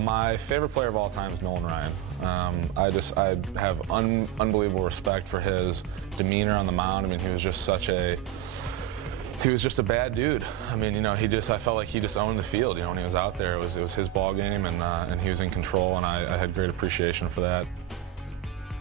My favorite player of all time is Nolan Ryan. I have unbelievable respect for his demeanor on the mound. I mean, he was just a bad dude. I mean, I felt like he just owned the field. When he was out there, it was his ball game, and he was in control, and I had great appreciation for that.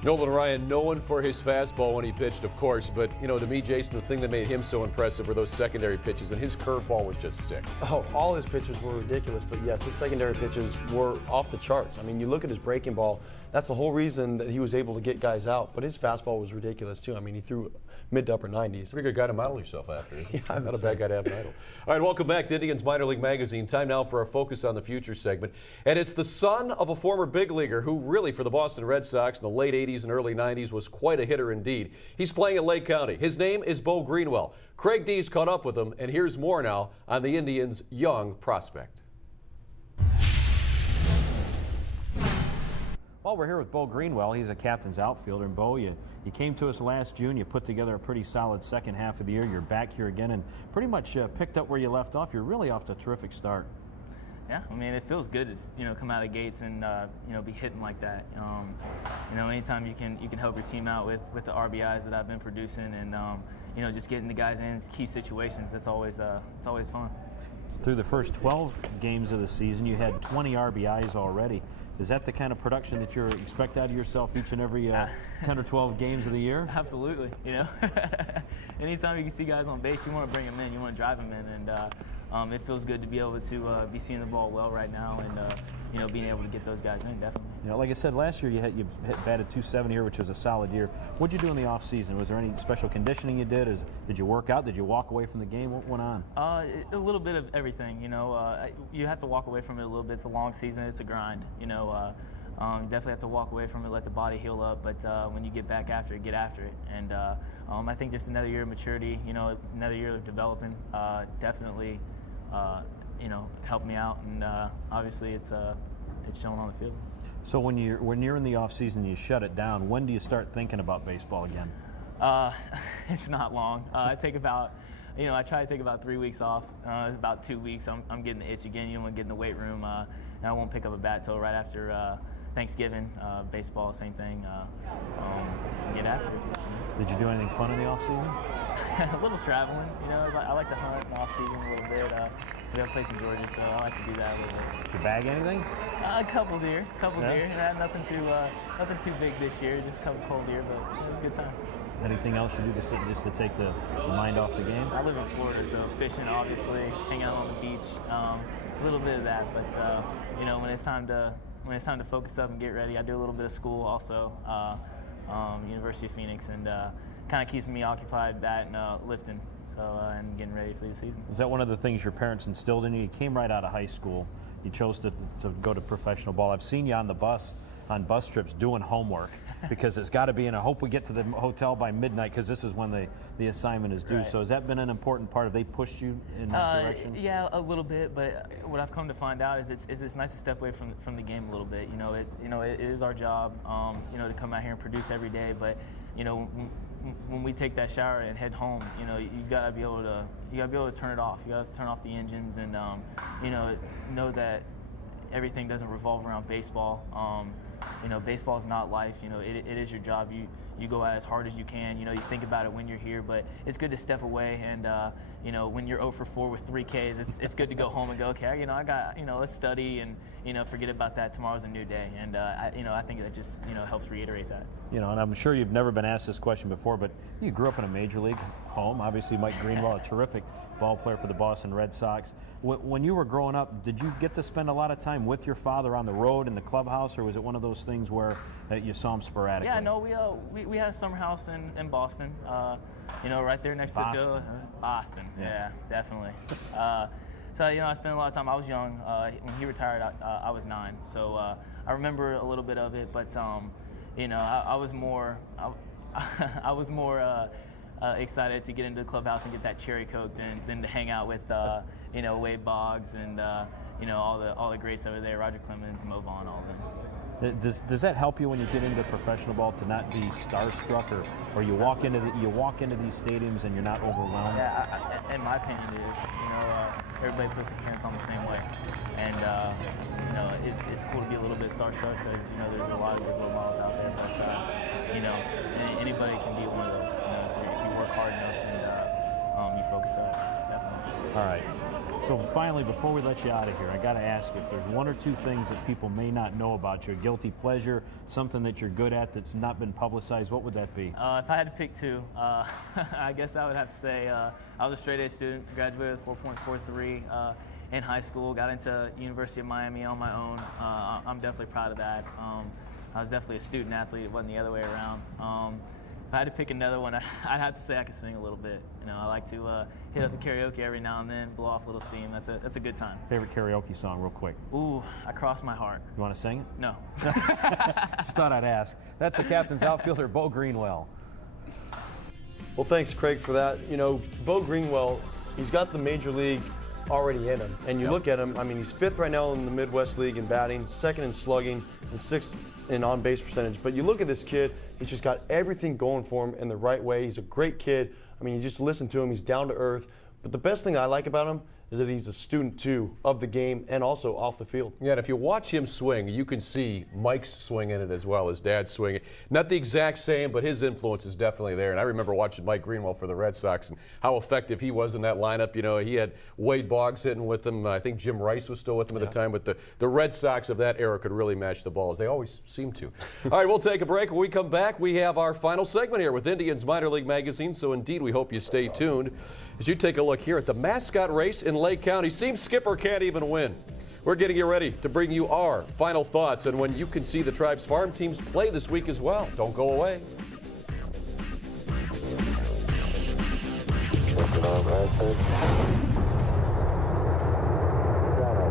Nolan Ryan, known for his fastball when he pitched, of course, but, to me, Jason, the thing that made him so impressive were those secondary pitches, and his curveball was just sick. Oh, all his pitches were ridiculous, but yes, his secondary pitches were off the charts. I mean, you look at his breaking ball, that's the whole reason that he was able to get guys out, but his fastball was ridiculous, too. I mean, he threw mid to upper 90s. Pretty good guy to model yourself after. Yeah, not a bad guy to have an idol. All right, welcome back to Indians Minor League Magazine. Time now for our Focus on the Future segment. And it's the son of a former big leaguer who really, for the Boston Red Sox in the late 80s and early 90s, was quite a hitter indeed. He's playing in Lake County. His name is Bo Greenwell. Craig D's caught up with him, and here's more now on the Indians' young prospect. Well, we're here with Bo Greenwell. He's a captain's outfielder. And Bo, you came to us last June. You put together a pretty solid second half of the year. You're back here again and pretty much picked up where you left off. You're really off to a terrific start. Yeah, I mean, it feels good to come out of the gates and be hitting like that. Anytime you can help your team out with the RBIs that I've been producing, and just getting the guys in key situations. It's always fun. Through the first 12 games of the season, you had 20 RBIs already. Is that the kind of production that you expect out of yourself each and every 10 or 12 games of the year? Absolutely. Anytime you can see guys on base, you want to bring them in, you want to drive them in, and it feels good to be able to be seeing the ball well right now, and being able to get those guys in, definitely. Like I said, last year you batted .270 here, which was a solid year. What'd you do in the off season? Was there any special conditioning you did? Did you work out? Did you walk away from the game? What went on? A little bit of everything. You have to walk away from it a little bit. It's a long season. It's a grind. You definitely have to walk away from it, let the body heal up. But when you get back after it, get after it. And I think just another year of maturity. Another year of developing. Definitely, helped me out. And obviously, it's shown on the field. So when you're in the off season, you shut it down. When do you start thinking about baseball again? It's not long. I take about, I try to take about 3 weeks off. About 2 weeks, I'm getting the itch again. I'm getting the weight room. And I won't pick up a bat till right after Thanksgiving. Baseball, same thing. Get after it. Did you do anything fun in the off season? A little traveling. I like to hunt in the off season a little bit. We got a place in Georgia, so I like to do that a little bit. Did you bag anything? A couple deer. Nothing too big this year. Just a couple cold deer, but it was a good time. Anything else you do just to take the mind off the game? I live in Florida, so fishing, obviously, hang out on the beach, a little bit of that. But when it's time to focus up and get ready, I do a little bit of school also, University of Phoenix, and kind of keeps me occupied, that and lifting, and getting ready for the season. Is that one of the things your parents instilled in you? You came right out of high school. You chose to go to professional ball. I've seen you on bus trips doing homework because it's got to be, and I hope we get to the hotel by midnight because this is when the assignment is due. Right. So has that been an important part? Have they pushed you in that direction? Yeah, a little bit, but what I've come to find out is it's nice to step away from the game a little bit. It is our job, to come out here and produce every day, but when we take that shower and head home, you gotta be able to turn it off. You gotta turn off the engines and know that everything doesn't revolve around baseball. Baseball is not life. It is your job. You go out as hard as you can. You think about it when you're here, but it's good to step away and when you're 0 for 4 with 3 Ks, it's good to go home and go, okay, I got, let's study and forget about that. Tomorrow's a new day, and I think that just helps reiterate that. And I'm sure you've never been asked this question before, but you grew up in a major league home. Obviously, Mike Greenwell, a terrific ball player for the Boston Red Sox. When you were growing up, did you get to spend a lot of time with your father on the road in the clubhouse, or was it one of those things where you saw him sporadically? Yeah, no, we had a summer house in Boston, right there next to the field. Boston, yeah, definitely. So, I spent a lot of time. I was young. When he retired, I was 9. So I remember a little bit of it, but I was more excited to get into the clubhouse and get that cherry Coke than to hang out with Wade Boggs and all the greats over there, Roger Clemens, Mo Vaughn, all of them. Does that help you when you get into professional ball to not be starstruck, or you walk into these stadiums and you're not overwhelmed? Yeah, in my opinion, it is. everybody puts their pants on the same way. And you know, it's cool to be a little bit starstruck because you know there's a lot of good role models out there, but you know, anybody can be one of those. You know, if you work hard enough and you focus up, definitely. All right. So finally, before we let you out of here, I got to ask you if there's one or two things that people may not know about you, a guilty pleasure, something that you're good at that's not been publicized, what would that be? If I had to pick two, I guess I would have to say I was a straight-A student, graduated with 4.43 in high school, got into University of Miami on my own. I'm definitely proud of that. I was definitely a student athlete. It wasn't the other way around. If I had to pick another one, I'd have to say I could sing a little bit. You know, I like to hit up the karaoke every now and then, blow off a little steam. That's a good time. Favorite karaoke song, real quick? Ooh, I Cross My Heart. You want to sing it? No. Just thought I'd ask. That's the captain's outfielder, Bo Greenwell. Well, thanks, Craig, for that. You know, Bo Greenwell, he's got the major league already in him. And you look at him, I mean, he's 5th right now in the Midwest League in batting, 2nd in slugging, and 6th in on-base percentage. But you look at this kid, he's just got everything going for him in the right way. He's a great kid. I mean, you just listen to him, he's down to earth. But the best thing I like about him is that he's a student, too, of the game and also off the field. Yeah, and if you watch him swing, you can see Mike's swing in it as well, his dad's swinging. Not the exact same, but his influence is definitely there. And I remember watching Mike Greenwell for the Red Sox and how effective he was in that lineup. You know, he had Wade Boggs hitting with him. I think Jim Rice was still with him at the time. But the Red Sox of that era could really match the ball, as they always seem to. All right, we'll take a break. When we come back, we have our final segment here with Indians Minor League Magazine. So, indeed, we hope you stay tuned as you take a look here at the mascot race in Lake County. Seems Skipper can't even win. We're getting you ready to bring you our final thoughts and when you can see the Tribe's farm teams play this week as well. Don't go away.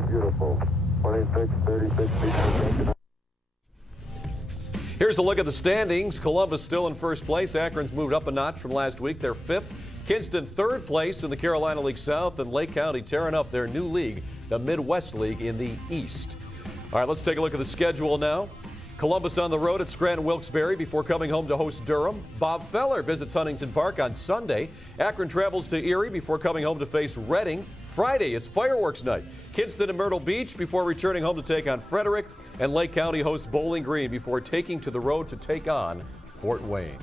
Beautiful. 26, 36 feet per second. Here's a look at the standings. Columbus still in first place. Akron's moved up a notch from last week. They're 5th. Kinston 3rd place in the Carolina League South, and Lake County tearing up their new league, the Midwest League in the East. All right, let's take a look at the schedule now. Columbus on the road at Scranton-Wilkes-Barre before coming home to host Durham. Bob Feller visits Huntington Park on Sunday. Akron travels to Erie before coming home to face Reading. Friday is fireworks night. Kinston and Myrtle Beach before returning home to take on Frederick. And Lake County hosts Bowling Green before taking to the road to take on Fort Wayne.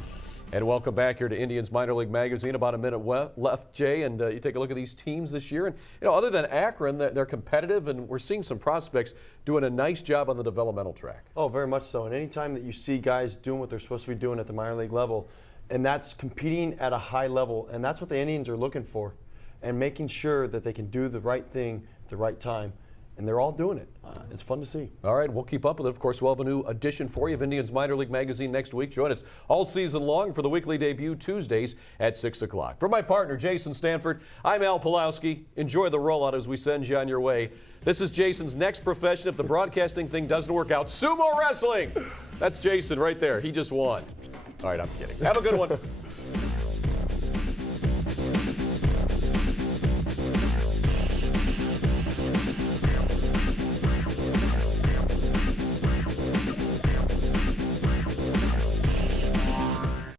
And welcome back here to Indians Minor League Magazine. About a minute left, Jay, and you take a look at these teams this year. And, you know, other than Akron, they're competitive, and we're seeing some prospects doing a nice job on the developmental track. Oh, very much so. And anytime that you see guys doing what they're supposed to be doing at the minor league level, and that's competing at a high level, and that's what the Indians are looking for, and making sure that they can do the right thing at the right time. And they're all doing it. It's fun to see. All right, we'll keep up with it. Of course, we'll have a new edition for you of Indians Minor League Magazine next week. Join us all season long for the weekly debut Tuesdays at 6 o'clock. For my partner, Jason Stanford, I'm Al Pulowski. Enjoy the rollout as we send you on your way. This is Jason's next profession if the broadcasting thing doesn't work out. Sumo wrestling! That's Jason right there. He just won. All right, I'm kidding. Have a good one.